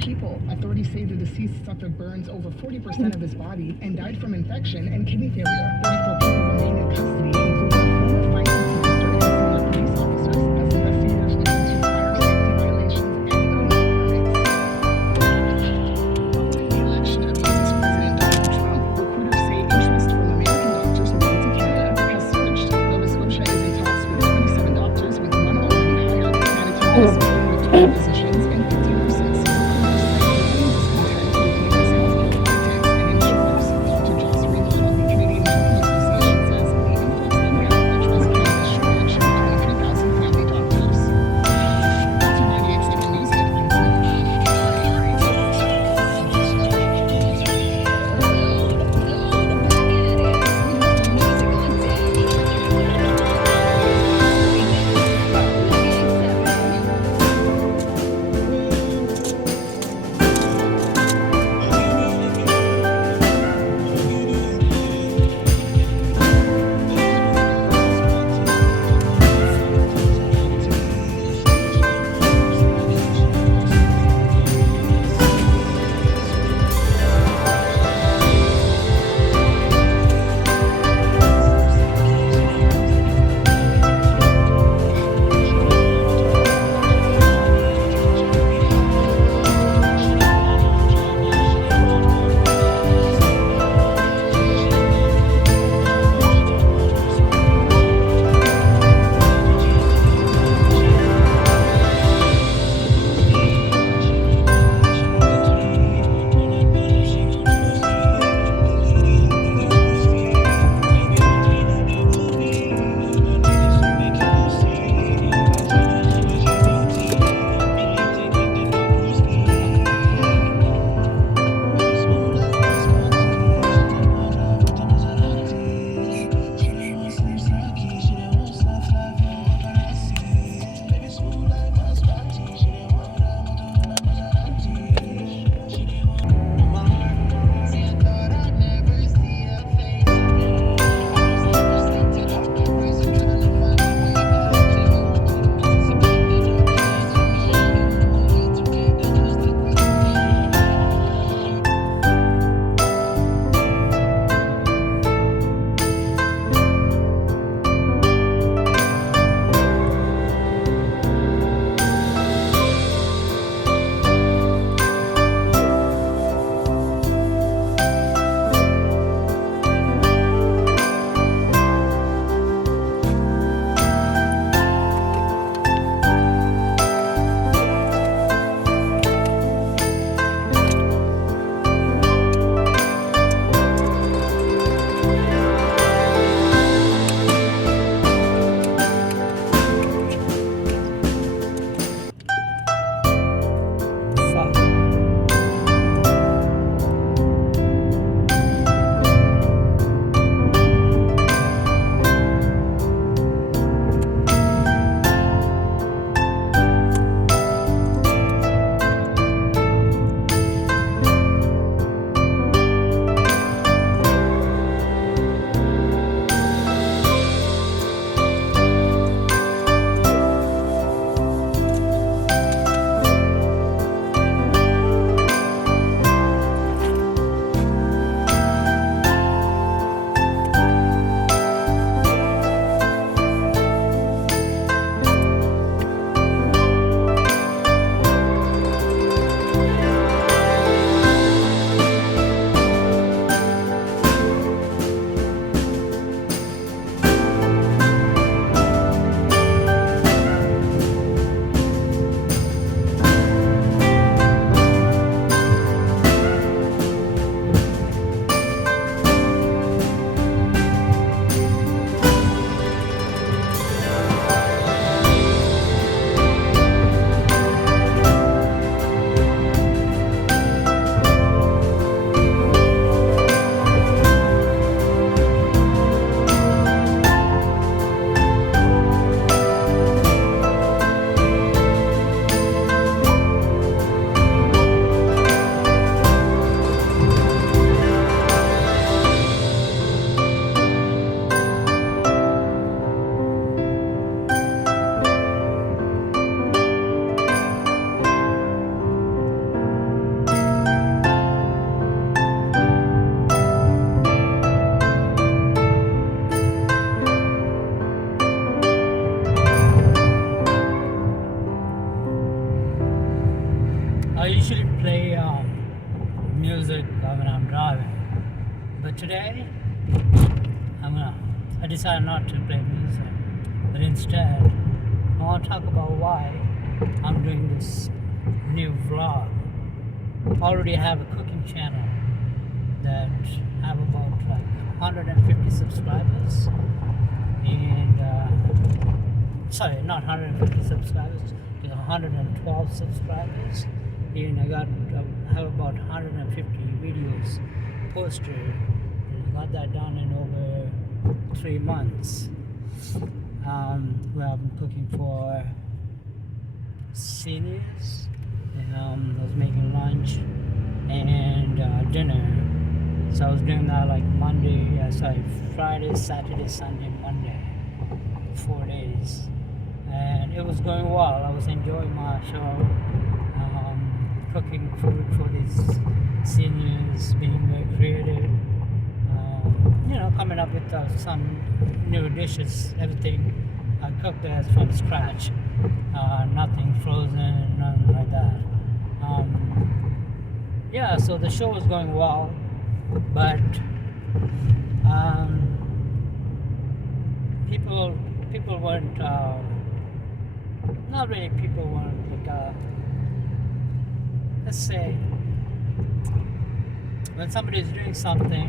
people. Authorities say the deceased suffered burns over 40% of his body and died from infection and kidney failure. 34 people remain in custody, including former finance minister and senior police officers, as investigators look into fire safety violations and illegal permits. Following the election of U.S. President Donald Trump, recruiters say interest from American doctors moving to Canada has surged. Nova Scotia is in talks with 27 doctors, with one already hired. Manitoba is filling with 12 positions and 50 nurses. Recruiters cite growing discontent with U.S. healthcare politics and insurers. Dr. Joss Ringler of the Canadian Medical Association says the influx when I'm driving. But today, I decided not to play music, but instead, I want to talk about why I'm doing this new vlog. I already have a cooking channel that have about like 150 subscribers, and sorry, not 150 subscribers, 112 subscribers, and I have about 150 videos posted, and I got that done in over 3 months, where I've been cooking for seniors, and I was making lunch and dinner. So I was doing that like Friday, Saturday, Sunday, Monday, 4 days, and it was going well. I was enjoying my show, cooking food for these seniors, being very creative, coming up with some new dishes. Everything I cooked as from scratch, nothing frozen, nothing like that. So the show was going well, but people weren't not really people weren't like let's say when somebody's doing something,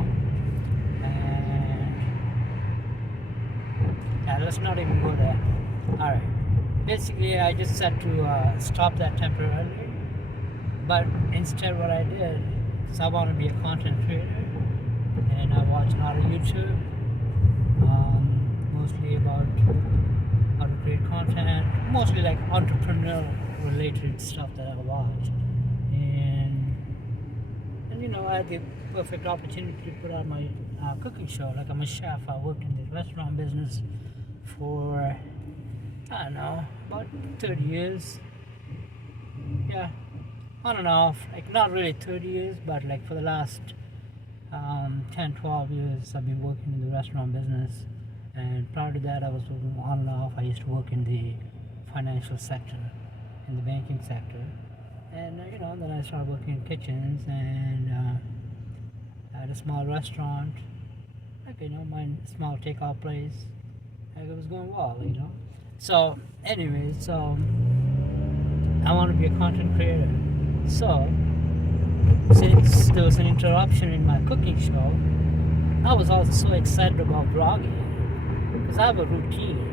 and let's not even go there. Alright, basically I just said to stop that temporarily, but instead what I did is I want to be a content creator, and I watch a lot of YouTube, mostly about how to create content, mostly like entrepreneur related stuff that I watch, and I had the perfect opportunity to put out my cooking show. Like, I'm a chef. I worked in the restaurant business for I don't know, about 30 years. Yeah, on and off, like not really 30 years, but like for the last 10, 12 years I've been working in the restaurant business. And prior to that I was working on and off. I used to work in the financial sector, in the banking sector. And then I started working in kitchens, and I had a small restaurant, like my small takeout place. Like, it was going well, So anyways, I want to be a content creator. So since there was an interruption in my cooking show, I was also so excited about vlogging, because I have a routine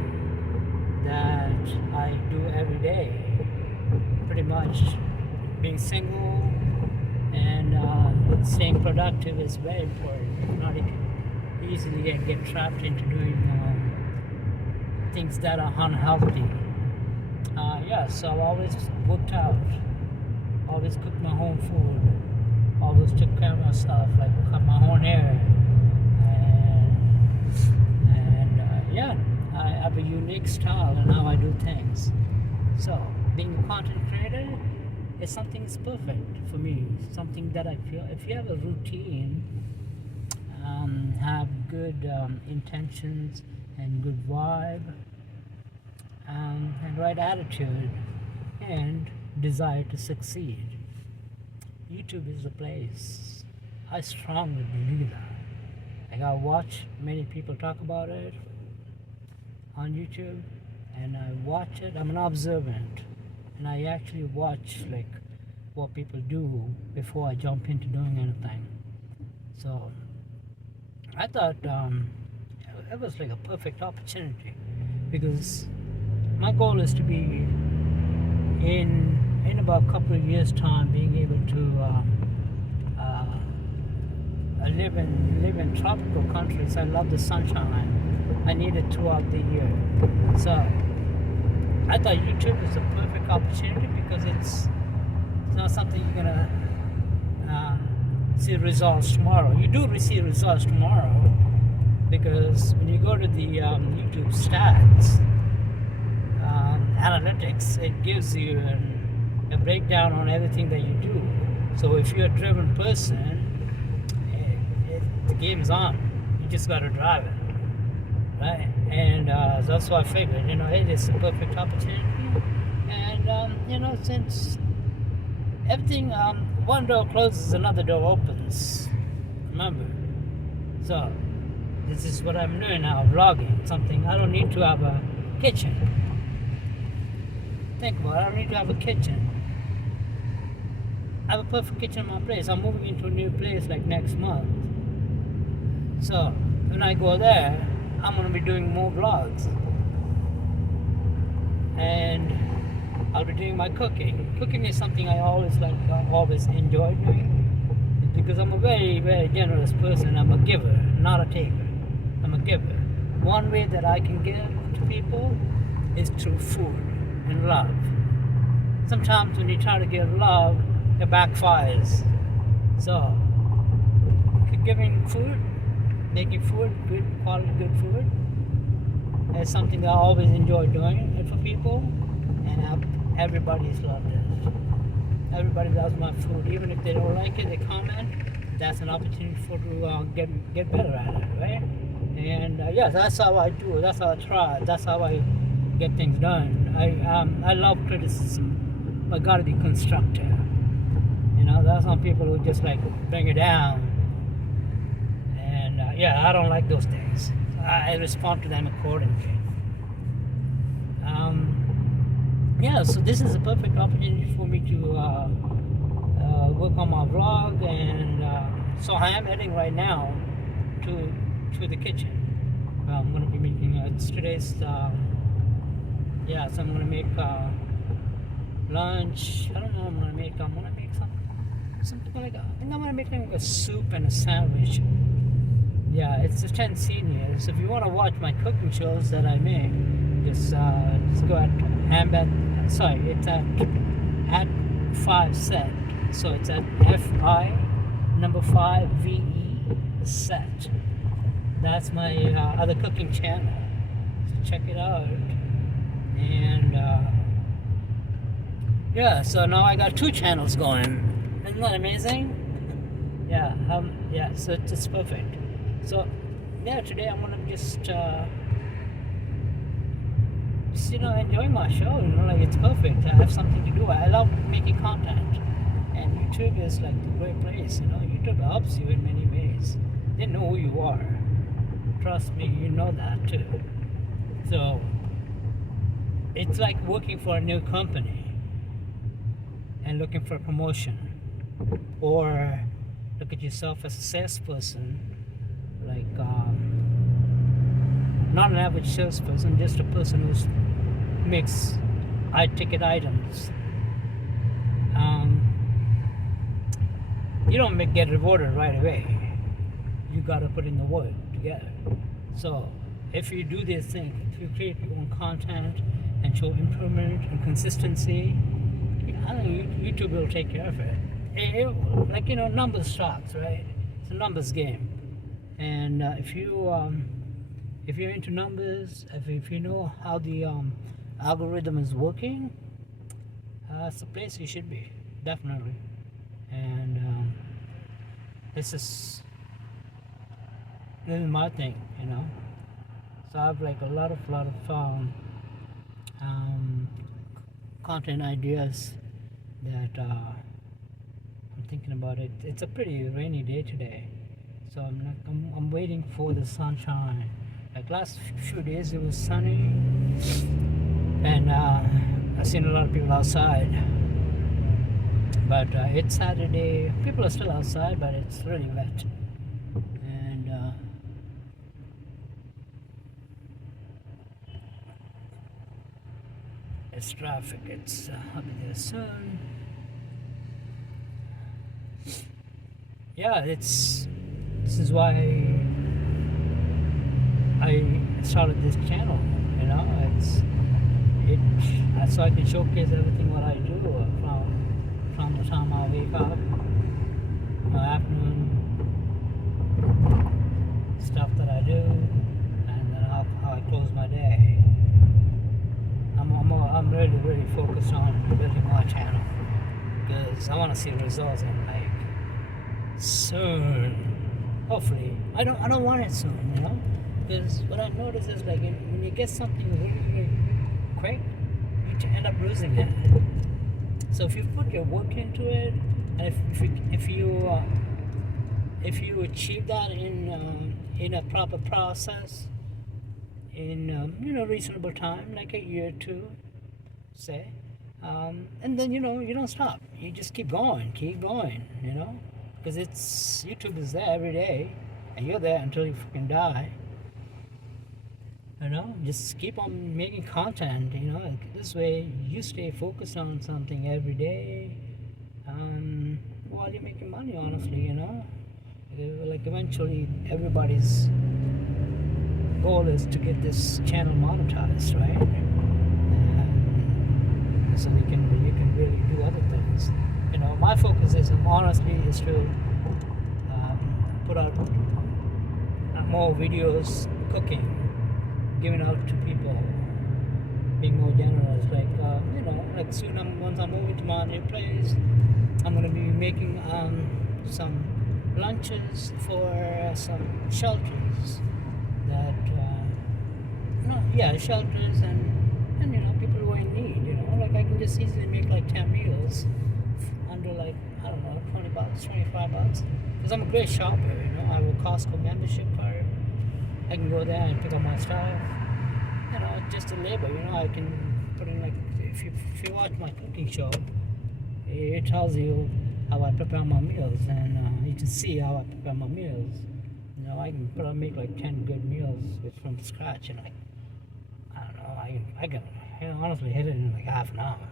that I do every day, pretty much. Being single and staying productive is very important. If not, you can easily get trapped into doing things that are unhealthy. So I always worked out, always cooked my own food, always took care of myself, like cut my own hair, and I have a unique style in how I do things. So being a content creator is something that's perfect for me. Something that I feel, if you have a routine, have good intentions and good vibe, and right attitude and desire to succeed, YouTube is the place. I strongly believe that. Like, I watch many people talk about it on YouTube, and I watch it. I'm an observant, and I actually watch like what people do before I jump into doing anything. So I thought it was like a perfect opportunity, because my goal is to be in about a couple of years' time being able to live in tropical countries. I love the sunshine. I need it throughout the year. So I thought YouTube is a perfect opportunity, because it's not something you're gonna see results tomorrow. You do see results tomorrow, because when you go to the YouTube stats, analytics, it gives you a breakdown on everything that you do. So if you're a driven person, the game's on. You just gotta drive it, right? And that's why I figured, hey, this is a perfect opportunity. And since everything, one door closes, another door opens. Remember? So, this is what I'm doing now, vlogging. Something, I don't need to have a kitchen. Think about it, I don't need to have a kitchen. I have a perfect kitchen in my place. I'm moving into a new place like next month. So, when I go there, I'm going to be doing more vlogs. And I'll be doing my cooking. Cooking is something I always enjoy doing. Because I'm a very, very generous person. I'm a giver, not a taker. I'm a giver. One way that I can give to people is through food and love. Sometimes when you try to give love, it backfires. So, giving food, making food, good quality, good food, is something that I always enjoy doing it for people, and everybody's loved it. Everybody loves my food, even if they don't like it, they comment. That's an opportunity for to get better at it, right? And yeah, that's how I do. That's how I try. That's how I get things done. I love criticism, but gotta be constructive. You know, there's some people who just like bring it down, and yeah, I don't like those things. I respond to them accordingly. Yeah, so this is a perfect opportunity for me to work on my vlog, and so I am heading right now to the kitchen. I'm going to be making it's today's yeah, so I'm going to make lunch. I don't know what I'm going to make. I'm going to make something like I think I'm going to make like a soup and a sandwich. Yeah, it's the 10 seniors. If you want to watch my cooking shows that I make, just go at it's at 5 set. So it's at FI5VE set. That's my other cooking channel. So check it out. And yeah, so now I got 2 channels going. Isn't that amazing? Yeah, yeah, so it's perfect. So yeah, today I'm gonna just you know, enjoying my show. You know, like it's perfect. I have something to do. I love making content, and YouTube is like a great place. You know, YouTube helps you in many ways. They know who you are. Trust me, you know that too. So it's like working for a new company and looking for a promotion, or look at yourself as a salesperson, like not an average salesperson, just a person who makes high-ticket items. You don't get rewarded right away. You gotta put in the work together. So if you do this thing, if you create your own content and show improvement and consistency, I think YouTube will take care of it. Like, you know, numbers talks, right? It's a numbers game. And if you're into numbers, if you know how the algorithm is working, it's the place you should be, definitely. And this is my thing, you know. So I have like a lot of content ideas that I'm thinking about it. It's a pretty rainy day today, so I'm waiting for the sunshine. Like last few days it was sunny, and I've seen a lot of people outside. But it's Saturday. People are still outside, but it's really wet. And it's traffic. It's the sun. Yeah, this is why I started this channel. You know, so I can showcase everything what I do from the time I wake up, my afternoon stuff that I do, and then how I close my day. I'm really focused on building my channel because I want to see results in like soon. Hopefully, I don't want it soon, you know, because what I notice is like when you get something really quick, you end up losing it. So if you put your work into it, And if you achieve that in a proper process, in reasonable time, like a year or two, say, and then you don't stop. You just keep going, because it's YouTube is there every day, and you're there until you freaking die. Just keep on making content. This way you stay focused on something every day, while you're making money. Honestly, like eventually everybody's goal is to get this channel monetized, right? And so you can really do other things. My focus is honestly is to put out more videos cooking, giving out to people, being more generous. Like soon once I'm moving to my new place, I'm gonna be making some lunches for some shelters that shelters and people who are in need. Like I can just easily make like 10 meals under like, I don't know, $20, $25, because I'm a great shopper. I have a Costco membership card. I can go there and pick up my stuff. Just a labor. I can put in, like, if you watch my cooking show, it tells you how I prepare my meals, and you can see how I prepare my meals. I can make like 10 good meals from scratch, and I don't know, I can honestly hit it in like half an hour.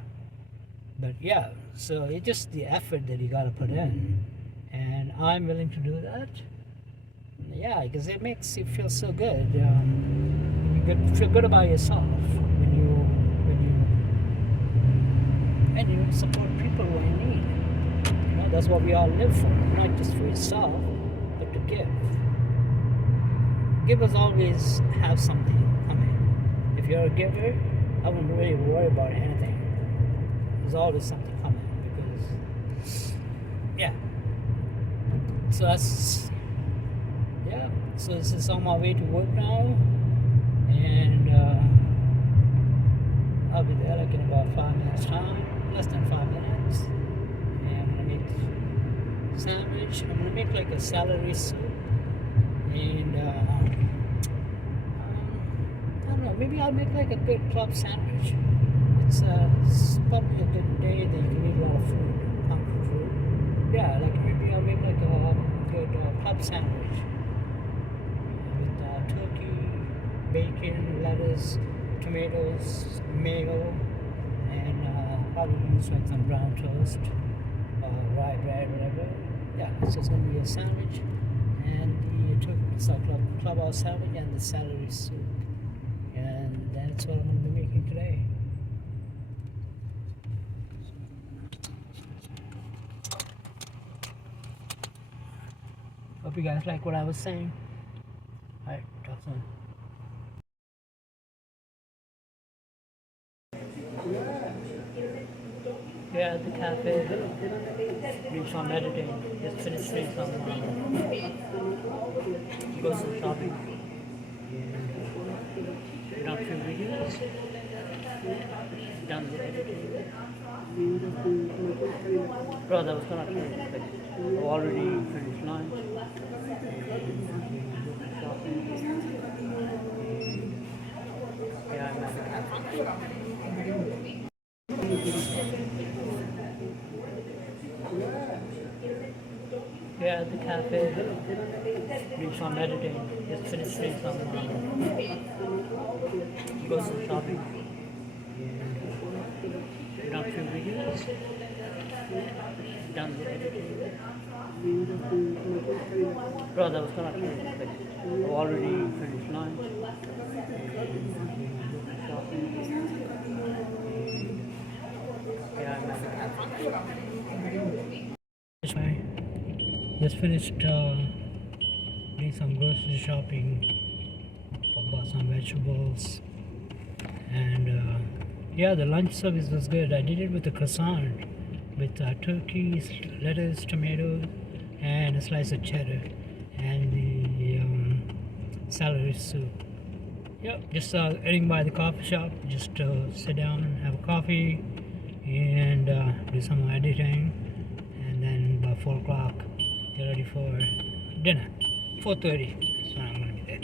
But yeah, so it's just the effort that you got to put in, and I'm willing to do that. Yeah, because it makes you feel so good. You feel good about yourself when you support people who are in need. That's what we all live for, not just for yourself, but to give. Givers always have something coming. If you're a giver, I wouldn't really worry about anything. There's always something coming, because so this is on my way to work now, and I'll be there like in about 5 minutes time, less than 5 minutes, and I'm gonna make sandwich. I'm gonna make like a celery soup, and I don't know, maybe I'll make like a good club sandwich. It's probably a good day that you can eat a lot of food, comfort food. Yeah, like maybe I'll make like a good club sandwich with turkey, bacon, lettuce, tomatoes, mayo, and probably use like some brown toast or rye bread, whatever. Yeah, so it's gonna be a sandwich, and it's like clubhouse sandwich and the celery soup, and that's what I'm gonna be making today. Hope you guys like what I was saying. Alright, talk soon. Yeah, at the cafe, doing some meditating. Just finished doing some grocery shopping. And done a few videos. Done the editing. Bro, that was gonna be I've already finished lunch. Yeah, I'm at the cafe. Yeah, at the cafe, doing some meditating. Just finished doing some grocery shopping. And done a few videos. Done the editing. Bro, that was gonna be I've already finished lunch. Yeah, I'm at the cafe. Just finished doing some grocery shopping, bought some vegetables, and the lunch service was good. I did it with a croissant with turkey, lettuce, tomato, and a slice of cheddar, and the celery soup. Yep, just eating by the coffee shop. Just sit down and have a coffee and do some editing, and then 4 o'clock, get ready for dinner. 4:30 is when I'm gonna be there.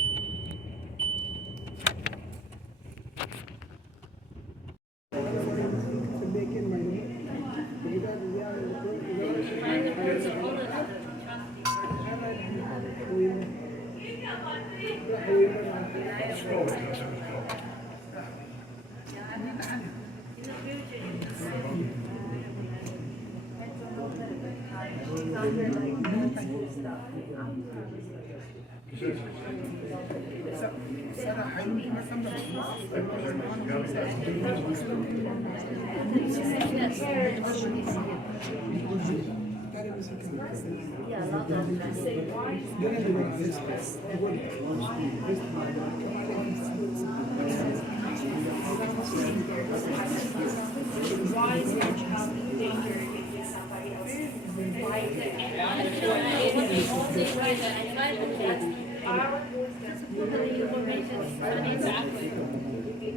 Exactly.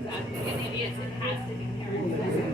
And idiots, it has to be parents.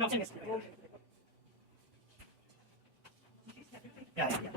No, I'm saying yes. Yeah.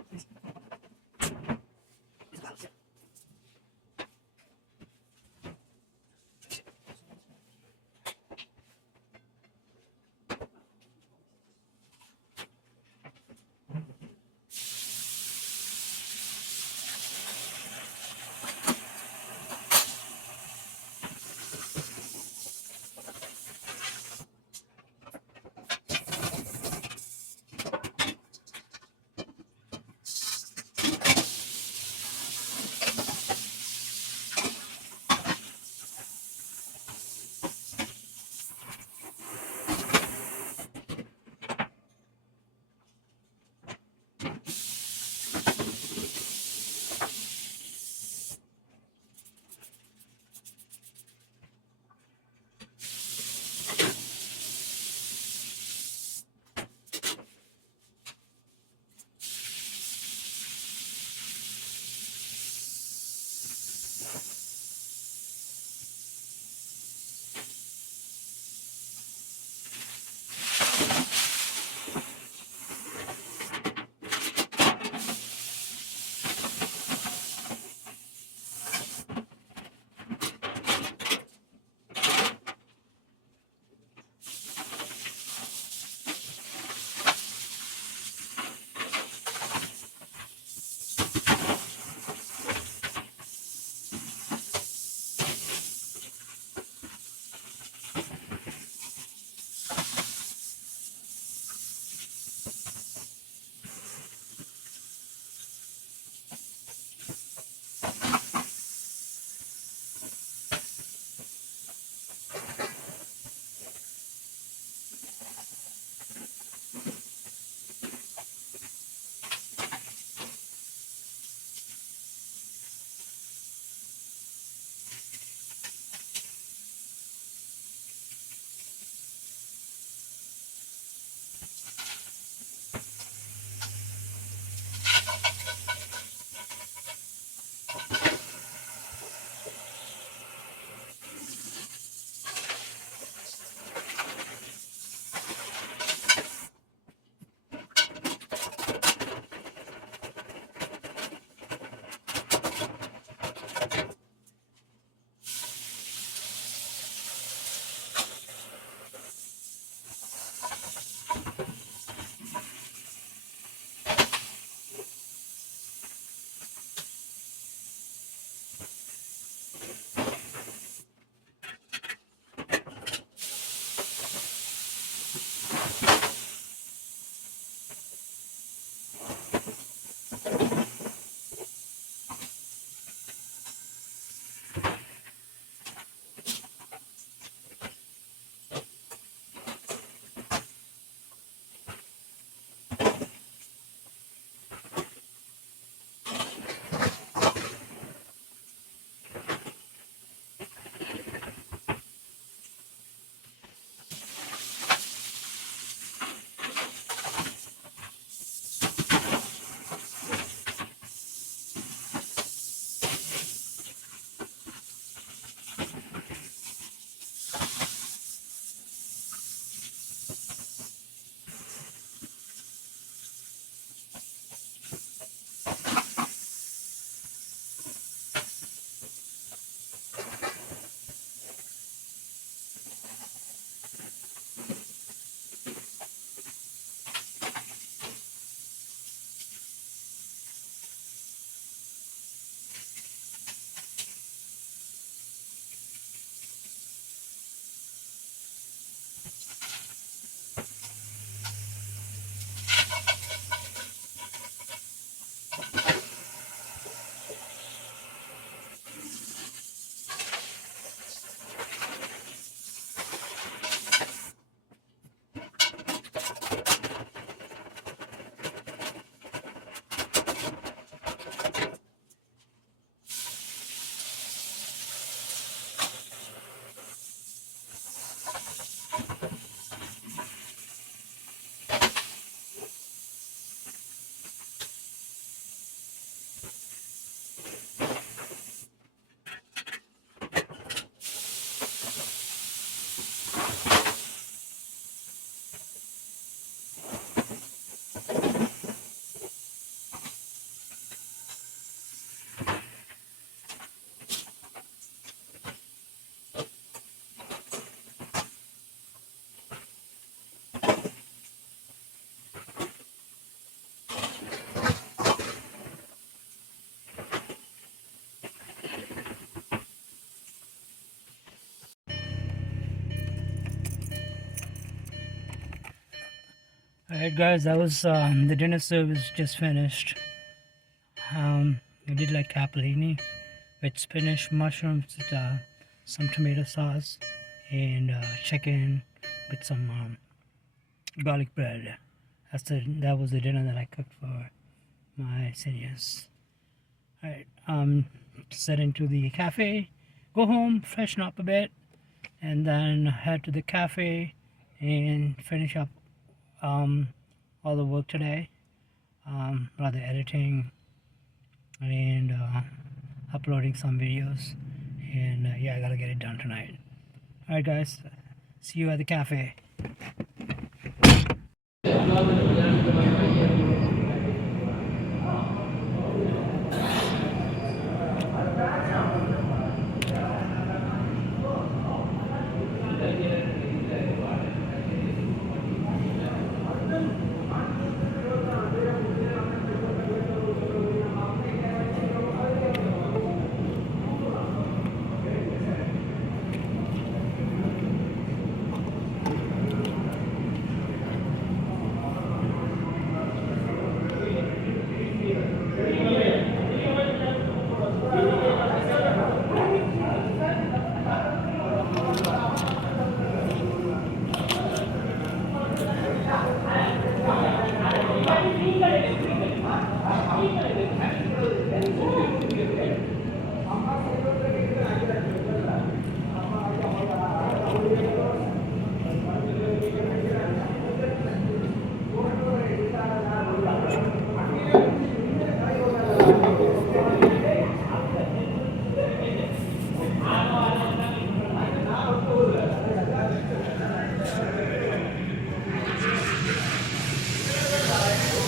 Alright guys, that was the dinner service just finished. I did like capellini with spinach, mushrooms, with, some tomato sauce, and chicken with some garlic bread. That was the dinner that I cooked for my seniors. Alright, just head into the cafe, go home, freshen up a bit, and then head to the cafe and finish up all the work today, rather editing and uploading some videos, and yeah, I gotta get it done tonight. Alright guys, see you at the cafe.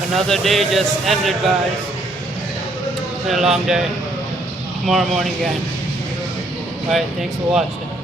Another day just ended, guys. It's been a long day. Tomorrow morning again. Alright, thanks for watching.